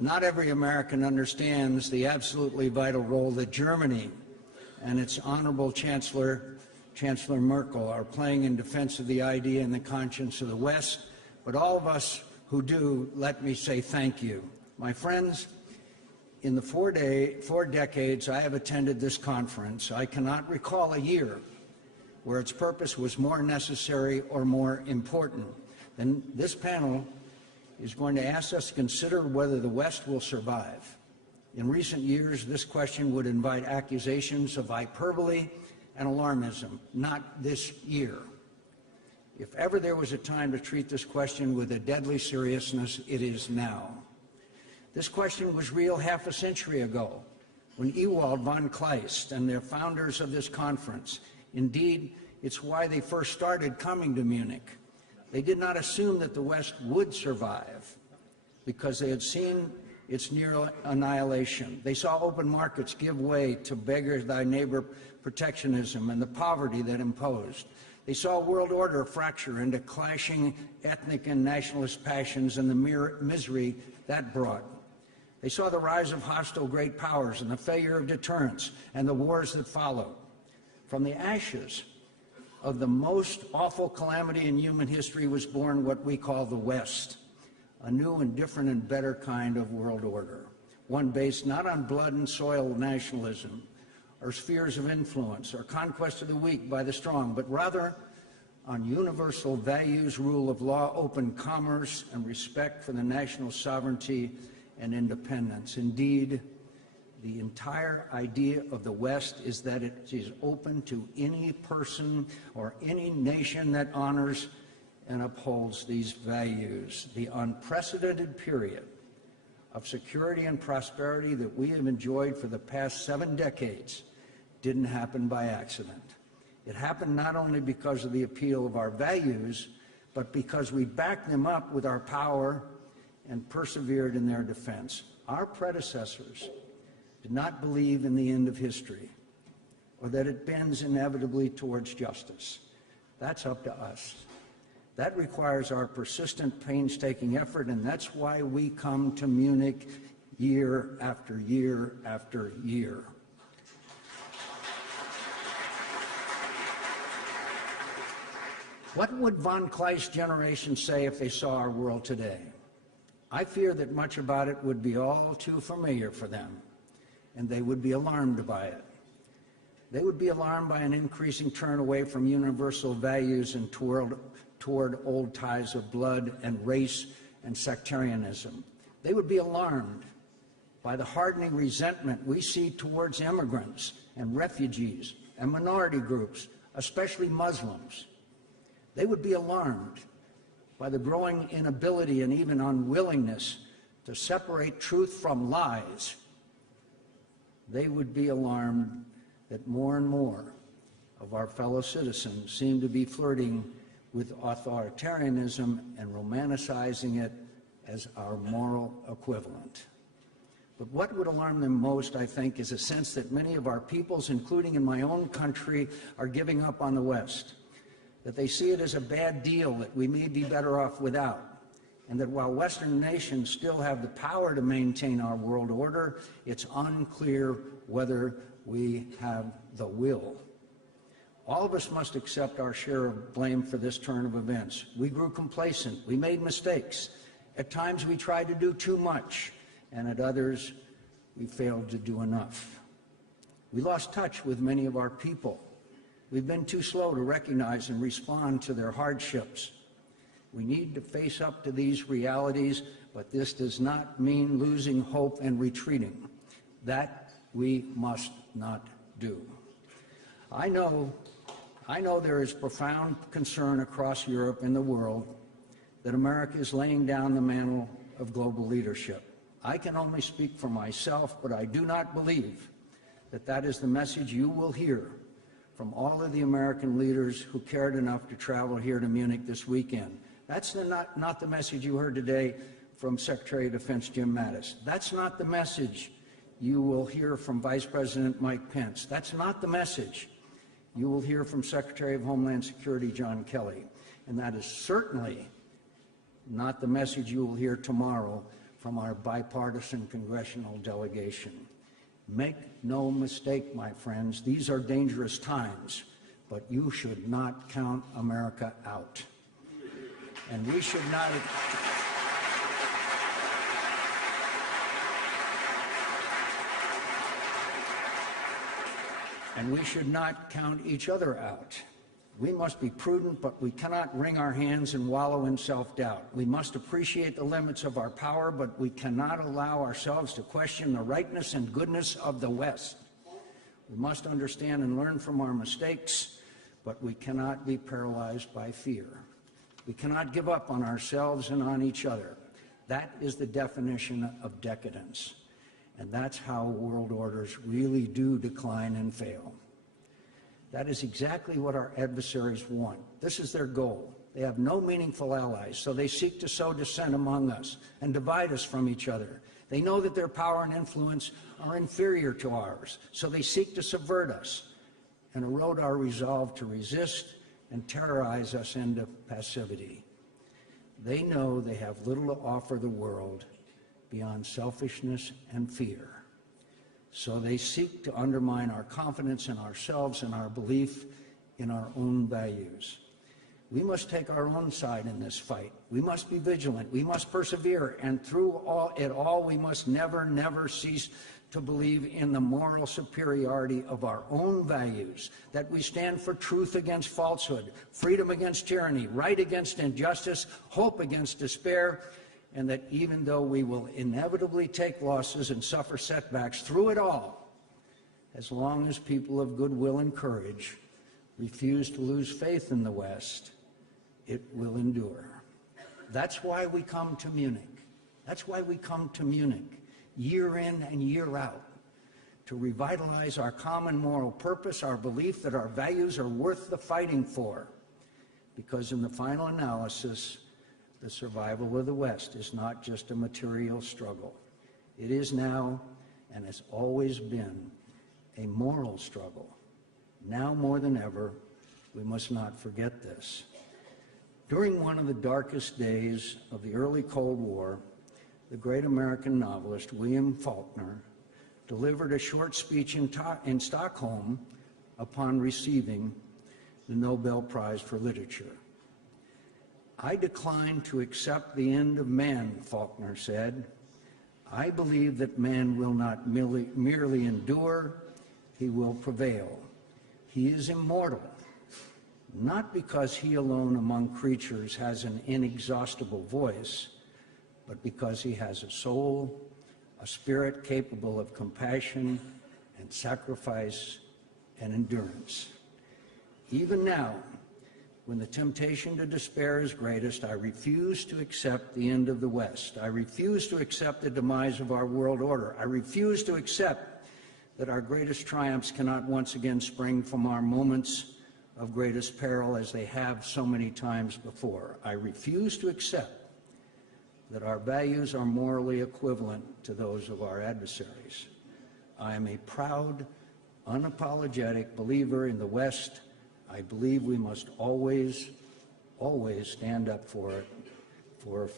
Not every American understands the absolutely vital role that Germany and its Honorable Chancellor Merkel are playing in defense of the idea and the conscience of the West, but all of us who do, let me say thank you. My friends, in the four decades I have attended this conference, I cannot recall a year where its purpose was more necessary or more important than this panel is going to ask us to consider whether the West will survive. In recent years, this question would invite accusations of hyperbole and alarmism. Not this year. If ever there was a time to treat this question with a deadly seriousness, it is now. This question was real half a century ago, when Ewald von Kleist and the founders of this conference, indeed, it's why they first started coming to Munich. They did not assume that the West would survive because they had seen its near annihilation. They saw open markets give way to beggar-thy-neighbor protectionism and the poverty that imposed. They saw a world order fracture into clashing ethnic and nationalist passions and the misery that brought. They saw the rise of hostile great powers and the failure of deterrence and the wars that followed. From the ashes of the most awful calamity in human history was born what we call the West, a new and different and better kind of world order, one based not on blood and soil nationalism or spheres of influence or conquest of the weak by the strong, but rather on universal values, rule of law, open commerce, and respect for the national sovereignty and independence. Indeed, the entire idea of the West is that it is open to any person or any nation that honors and upholds these values. The unprecedented period of security and prosperity that we have enjoyed for the past 7 decades didn't happen by accident. It happened not only because of the appeal of our values, but because we backed them up with our power and persevered in their defense. Our predecessors did not believe in the end of history or that it bends inevitably towards justice. That's up to us. That requires our persistent, painstaking effort, and that's why we come to Munich year after year after year. What would von Kleist's generation say if they saw our world today? I fear that much about it would be all too familiar for them, and they would be alarmed by it. They would be alarmed by an increasing turn away from universal values and toward old ties of blood and race and sectarianism. They would be alarmed by the hardening resentment we see towards immigrants and refugees and minority groups, especially Muslims. They would be alarmed by the growing inability and even unwillingness to separate truth from lies. They would be alarmed that more and more of our fellow citizens seem to be flirting with authoritarianism and romanticizing it as our moral equivalent. But what would alarm them most, I think, is a sense that many of our peoples, including in my own country, are giving up on the West, that they see it as a bad deal that we may be better off without, and that while Western nations still have the power to maintain our world order, it's unclear whether we have the will. All of us must accept our share of blame for this turn of events. We grew complacent. We made mistakes. At times we tried to do too much, and at others we failed to do enough. We lost touch with many of our people. We've been too slow to recognize and respond to their hardships. We need to face up to these realities, but this does not mean losing hope and retreating. That we must not do. I know there is profound concern across Europe and the world that America is laying down the mantle of global leadership. I can only speak for myself, but I do not believe that that is the message you will hear from all of the American leaders who cared enough to travel here to Munich this weekend. That's not the message you heard today from Secretary of Defense Jim Mattis. That's not the message you will hear from Vice President Mike Pence. That's not the message you will hear from Secretary of Homeland Security John Kelly. And that is certainly not the message you will hear tomorrow from our bipartisan congressional delegation. Make no mistake, my friends, these are dangerous times, but you should not count America out. And we should not... And we should not count each other out. We must be prudent, but we cannot wring our hands and wallow in self-doubt. We must appreciate the limits of our power, but we cannot allow ourselves to question the rightness and goodness of the West. We must understand and learn from our mistakes, but we cannot be paralyzed by fear. We cannot give up on ourselves and on each other. That is the definition of decadence. And that's how world orders really do decline and fail. That is exactly what our adversaries want. This is their goal. They have no meaningful allies, so they seek to sow dissent among us and divide us from each other. They know that their power and influence are inferior to ours, so they seek to subvert us and erode our resolve to resist and terrorize us into passivity. They know they have little to offer the world beyond selfishness and fear. So they seek to undermine our confidence in ourselves and our belief in our own values. We must take our own side in this fight. We must be vigilant. We must persevere. And through it all, we must never, never cease to believe in the moral superiority of our own values, that we stand for truth against falsehood, freedom against tyranny, right against injustice, hope against despair, and that even though we will inevitably take losses and suffer setbacks through it all, as long as people of goodwill and courage refuse to lose faith in the West, it will endure. That's why we come to Munich. That's why we come to Munich, year in and year out, to revitalize our common moral purpose, our belief that our values are worth the fighting for. Because in the final analysis, the survival of the West is not just a material struggle. It is now, and has always been, a moral struggle. Now more than ever, we must not forget this. During one of the darkest days of the early Cold War, the great American novelist William Faulkner delivered a short speech in Stockholm upon receiving the Nobel Prize for Literature. "I decline to accept the end of man," Faulkner said. "I believe that man will not merely endure, he will prevail. He is immortal, not because he alone among creatures has an inexhaustible voice, but because he has a soul, a spirit capable of compassion and sacrifice and endurance. Even now, when the temptation to despair is greatest, I refuse to accept the end of the West. I refuse to accept the demise of our world order. I refuse to accept that our greatest triumphs cannot once again spring from our moments of greatest peril as they have so many times before. I refuse to accept that our values are morally equivalent to those of our adversaries. I am a proud, unapologetic believer in the West. I believe we must always, always stand up for it, for